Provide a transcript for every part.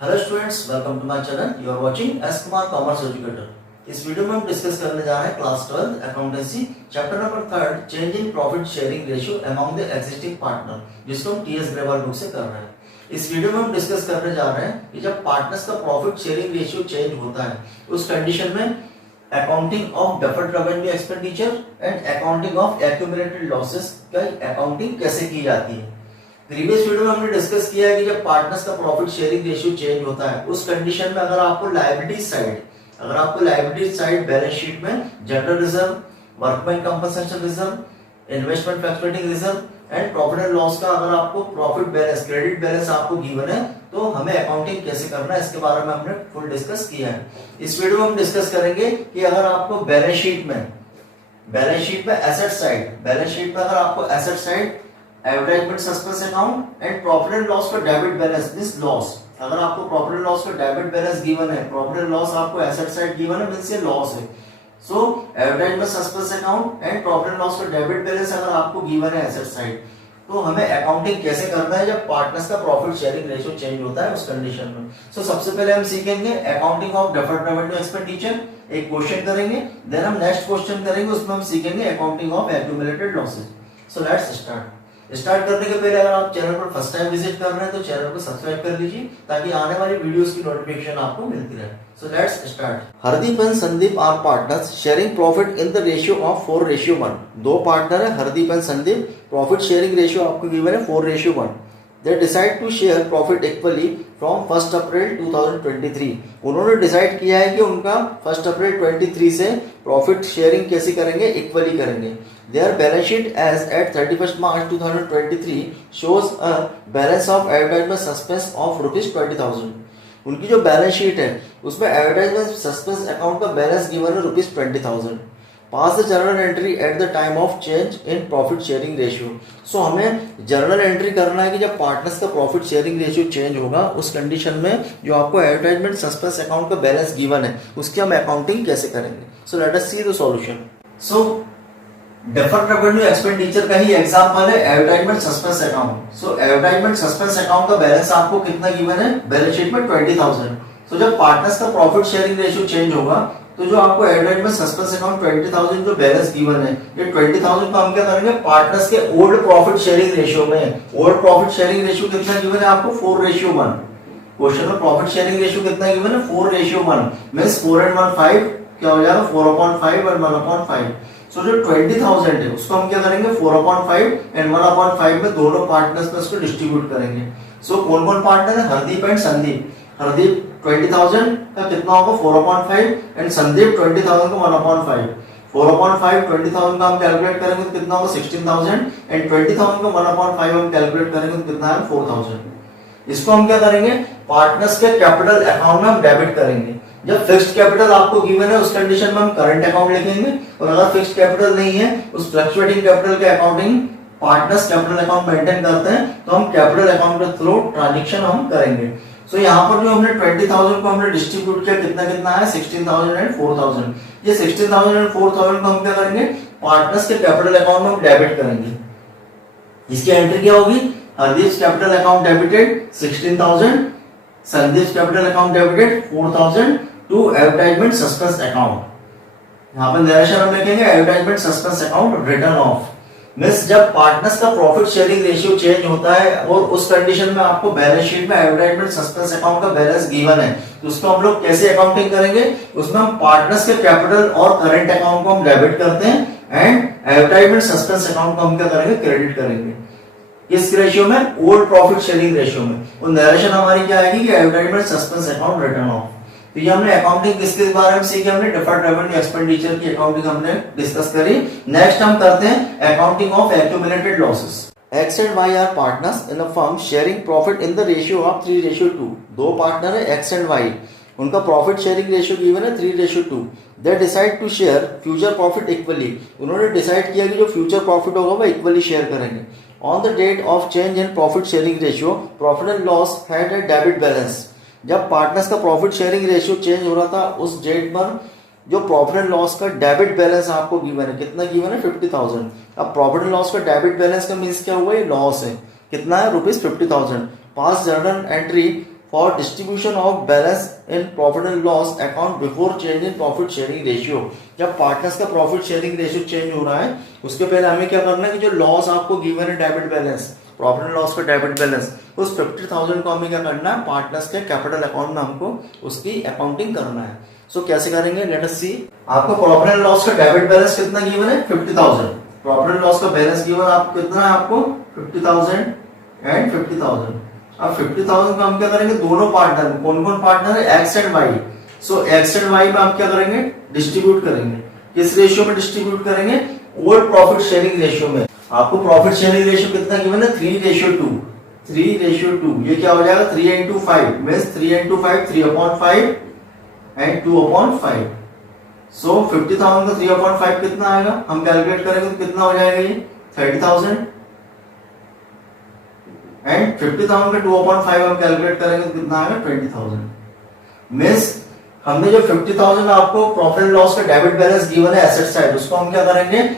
Hello students, welcome to my channel. You are watching S Kumar commerce educator. इस video में हम discuss करने जा रहे हैं class 12 accountancy chapter number 3 change in profit sharing ratio among the existing partner, जिसको हम टीएस ग्रेवाल बुक से कर रहे हैं। इस वीडियो में हम डिस्कस करने जा रहे हैं कि जब पार्टनर्स का प्रॉफिट शेयरिंग रेशियो चेंज होता है उस कंडीशन में accounting of deferred revenue expenditure and accounting of accumulated losses का अकाउंटिंग कैसे की जाती है। प्रीवियस वीडियो में हमने डिस्कस किया है कि जब पार्टनर्स का प्रॉफिट शेयरिंग रेशियो चेंज होता है उस कंडीशन में अगर आपको लायबिलिटी साइड बैलेंस शीट में general reserve, workman compensation reserve, investment fluctuating reserve and profit and loss का अगर आपको प्रॉफिट बैलेंस, क्रेडिट बैलेंस आपको गिवन है तो हमें अकाउंटिंग कैसे करना है इसके बारे में हमने फुल डिस्कस किया है। इस वीडियो में हम डिस्कस करेंगे कि अगर आपको बैलेंस शीट में अगर आपको asset side advertisement suspense account and profit and loss का डेबिट बैलेंस, दिस लॉस, अगर आपको प्रॉफिट एंड लॉस का डेबिट बैलेंस गिवन है, प्रॉफिट एंड लॉस आपको एसेट साइड गिवन है, मींस ये लॉस है। So advertisement suspense account and profit and loss का डेबिट बैलेंस अगर आपको गिवन है एसेट साइड, तो हमें अकाउंटिंग कैसे करना है जब पार्टनर्स का प्रॉफिट शेयरिंग रेशियो चेंज होता है उस कंडीशन में। सो सबसे पहले हम सीखेंगे accounting of deferred revenue expenditure, एक क्वेश्चन करेंगे, देन हम नेक्स्ट क्वेश्चन करेंगे, उसमें हम सीखेंगे accounting of accumulated losses. So let's start करने के पहले अगर आप चैनल पर फर्स्ट टाइम विजिट कर रहे हैं तो चैनल को सब्सक्राइब कर लीजिए ताकि आने वाली वीडियोस की नोटिफिकेशन आपको मिलती रहे। So let's start. Hardeep and Sandeep are partners sharing profit in the ratio of 4:1। दो पार्टनर है Hardeep and Sandeep, profit sharing ratio आपको गिवन है 4:1। They decide to share profit equally from 1 अप्रैल 2023। उन्होंने डिसाइड किया है कि उनका 1 अप्रैल 23 से प्रॉफिट शेयरिंग कैसे करेंगे, इक्वली करेंगे। Their balance sheet as at 31st March 2023 shows a balance of advertisement suspense of ₹20,000। उनकी जो बैलेंस शीट है उसमें एडवर्टाइजमेंट सस्पेंस अकाउंट का बैलेंस गिवन है ₹20,000। Pass the journal entry at the time of change in profit sharing ratio. So हमें journal entry करना है कि जब पार्टनर्स का प्रॉफिट शेयरिंग रेशियो चेंज होगा उस कंडीशन में जो आपको एडवर्टाइजमेंट सस्पेंस अकाउंट का बैलेंस गिवन है उसकी हम अकाउंटिंग कैसे करेंगे। So let us see the solution. So deferred revenue expenditure का ही एग्जांपल है एडवर्टाइजमेंट सस्पेंस अकाउंट। सो एडवर्टाइजमेंट सस्पेंस अकाउंट का बैलेंस आपको कितना गिवन है, बैलेंस शीट में 20,000। सो जब पार्टनर्स का प्रॉफिट शेयरिंग रेशियो चेंज होगा तो जो आपको एडवर्टाइजमेंट सस्पेंस अकाउंट 20,000 जो बैलेंस गिवन है, ये 20,000 को हम क्या करेंगे, पार्टनर्स के ओल्ड प्रॉफिट शेयरिंग रेशियो में, ओल्ड प्रॉफिट शेयरिंग रेशियो कितना गिवन है आपको 4:1। क्वेश्चन में प्रॉफिट शेयरिंग रेशियो कितना गिवन है 4:1, मींस 4 and 1 5 क्या हो जाएगा 4/5 और 1/5। सो जो 20,000 है उसको हम क्या करेंगे 4/5 एंड 1/5 में दोनों पार्टनर्स में उसको डिस्ट्रीब्यूट करेंगे। सो कौन कौन पार्टनर है, हरदीप एंड संदीप। हरदीप 20,000 का कितना होगा 4/5 एंड संदीप 20,000 का 1/5। 4/5 20,000 का हम कैलकुलेट करेंगे तो कितना होगा 16,000 एंड 20,000 का 1/5 हम कैलकुलेट करेंगे तो कितना है 4,000। इसको हम क्या करेंगे, पार्टनर्स के कैपिटल अकाउंट में हम डेबिट करेंगे। जब फिक्स्ड कैपिटल आपको गिवन है उस कंडीशन में हम करंट अकाउंट लिखेंगे, और अगर फिक्स्ड कैपिटल नहीं है उस फ्लक्चुएटिंग कैपिटल के accounting partners capital account maintain करते हैं तो हम कैपिटल अकाउंट के थ्रू ट्रांजैक्शन हम करेंगे। सो यहाँ पर जो हमने 20,000 को हमने डिस्ट्रीब्यूट किया कितना कितना है 16,000 एंड 4,000। ये 16,000 एंड 4,000 को हम क्या करेंगे, पार्टनर्स के कैपिटल अकाउंट में हम डेबिट करेंगे। इसकी एंट्री क्या होगी, Hardeep capital account debited 16,000, Sandeep capital account debited 4,000 to advertisement suspense account. यहाँ पर नरेशन हम लिखेंगे advertisement suspense account return off. Means जब पार्टनर्स का प्रॉफिट शेयरिंग रेशियो चेंज होता है और उस कंडीशन में आपको बैलेंस शीट में एडवर्टाइजमेंट सस्पेंस अकाउंट का बैलेंस गिवन है तो उसको हम लोग कैसे अकाउंटिंग करेंगे, उसमें हम पार्टनर्स के कैपिटल और करंट अकाउंट को हम डेबिट करते हैं एंड एडवर्टाइजमेंट सस्पेंस अकाउंट को हम क्या करेंगे, क्रेडिट करेंगे। किस रेशियो में, ओल्ड प्रॉफिट शेयरिंग रेशियो में। और नरेशन हमारी क्या आएगी कि advertisement suspense account return off. तो ये हमने अकाउंटिंग किसके बारे में सीखी, हमने डेफर्ड रेवेन्यू एक्सपेंडिचर की अकाउंटिंग हमने डिस्कस करी। नेक्स्ट हम करते हैं accounting of accumulated losses. X and Y are partners in a firm sharing profit in the ratio of 3:2। दो पार्टनर है एक्स एंड वाई, उनका प्रॉफिट शेयरिंग रेशियो गिवन है 3:2। They decide to share future profit equally. उन्होंने decide किया कि जो future profit होगा वो इक्वली शेयर करेंगे। On the date of change in profit sharing ratio profit and loss had a debit balance. जब partners का प्रॉफिट शेयरिंग रेशियो चेंज हो रहा था उस डेट पर जो प्रॉफिट एंड लॉस का डेबिट बैलेंस आपको गिवन है, कितना गिवन है 50,000। अब प्रॉफिट एंड लॉस का डेबिट बैलेंस का मींस क्या हुआ, ये लॉस है, कितना है ₹50,000। पास journal entry for distribution of balance in profit and loss account before change in profit sharing ratio. जब पार्टनर्स का प्रॉफिट शेयरिंग रेशियो चेंज हो रहा है उसके पहले हमें क्या करना है कि जो लॉस आपको गिवन है debit balance, profit and loss का डेबिट बैलेंस, उस 50,000 को हमें क्या करना है, पार्टनर्स के कैपिटल अकाउंट में हमको उसकी अकाउंटिंग करना है। सो कैसे करेंगे, लेट अस सी। आपको प्रॉफिट एंड लॉस का डेबिट बैलेंस कितना गिवन है, 50,000। प्रॉफिट एंड लॉस का बैलेंस गिवन आपको कितना है, आपको 50,000 एंड 50,000। अब 50,000 को हम क्या करेंगे, दोनों पार्टनर, कौन कौन पार्टनर है, X and Y. So X and Y में हम क्या करेंगे, डिस्ट्रीब्यूट करेंगे। किस रेशियो में डिस्ट्रीब्यूट करेंगे, ओल्ड प्रॉफिट शेयरिंग रेशियो में। आपको प्रॉफिट शेयरिंग रेशियो कितना गिवन है, 3:2। 3:2 ये क्या हो जाएगा, 3 into 5 मींस 3 into 5 3/5 एंड 2/5। सो 50,000 का 3/5 कितना आएगा, हम कैलकुलेट करेंगे तो कितना हो जाएगा, ये 30,000 एंड 50,000 का 2/5 हम कैलकुलेट करेंगे तो कितना आएगा, 20,000। मींस हमने जो 50,000 आपको प्रॉफिट एंड लॉस का डेबिट बैलेंस गिवन है एसेट साइड, उसको हम क्या करेंगे,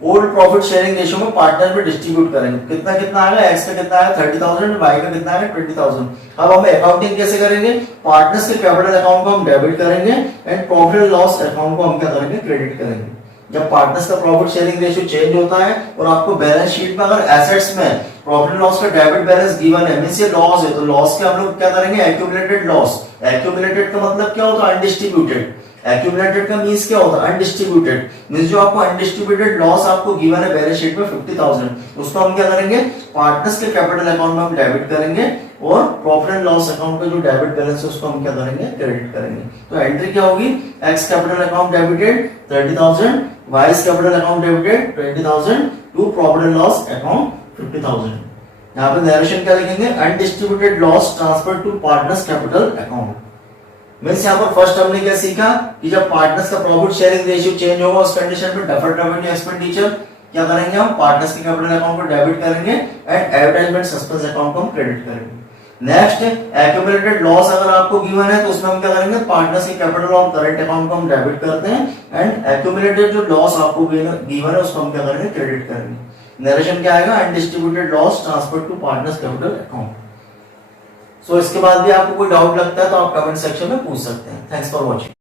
ओल्ड प्रॉफिट शेयरिंग रेशियो में पार्टनर में डिस्ट्रीब्यूट करेंगे। कितना कितना आएगा, एक्स का कितना आएगा 30,000, वाई का कितना आएगा 20,000। अब हम अकाउंटिंग कैसे करेंगे, पार्टनर्स के कैपिटल अकाउंट को हम डेबिट करेंगे and profit and loss account को हम क्या करेंगे, क्रेडिट करेंगे। जब पार्टनर्स का प्रॉफिट शेयरिंग रेशियो चेंज होता है और आपको बैलेंस शीट में अगर एसेट्स में प्रॉफिट एंड लॉस का डेबिट बैलेंस गिवन है, मींस ये लॉस है, तो लॉस के हम लोग क्या करेंगे, एक्यूमुलेटेड लॉस। एक्यूमुलेटेड का मतलब क्या होता है, अनडिस्ट्रीब्यूटेड। एक्यूमुलेटेड का मींस क्या होता है, अनडिस्ट्रीब्यूटेड। मींस जो आपको अनडिस्ट्रीब्यूटेड लॉस आपको गिवन है बैलेंस शीट में 50,000, उसको हम क्या करेंगे, पार्टनर्स के कैपिटल अकाउंट में हम डेबिट करेंगे और प्रॉफिट एंड लॉस अकाउंट का जो डेबिट बैलेंस है उसको हम क्या करेंगे, क्रेडिट करेंगे। तो एंट्री क्या होगी, X capital account debited 30,000, Y capital account debited 20,000 to profit and loss account 50,000। यहाँ पे नरेशन क्या लिखेंगे, undistributed loss transfer to partners capital account. Means यहाँ पर फर्स्ट हमने क्या सीखा कि जब पार्टनर्स का प्रॉफिट शेयरिंग रेशियो चेंज होगा उस कंडीशन में डेफर्ड रेवेन्यू एक्सपेंडिचर क्या करेंगे, हम पार्टनर्स के कैपिटल अकाउंट को डेबिट करेंगे एंड एडवर्टाइजमेंट सस्पेंस अकाउंट को हम क्रेडिट करेंगे। नेक्स्ट, एक्यूमुलेटेड लॉस अगर आपको गिवन है तो उसमें हम क्या करेंगे, पार्टनर्स के कैपिटल और करंट अकाउंट को हम डेबिट करते हैं एंड एक्यूमुलेटेड जो लॉस आपको गिवन है उसको हम क्या करेंगे, क्रेडिट करेंगे। नरेशन क्या आएगा, undistributed loss transfer to partners capital account. So इसके बाद भी आपको कोई डाउट लगता है तो आप कमेंट सेक्शन में पूछ सकते हैं। Thanks for watching.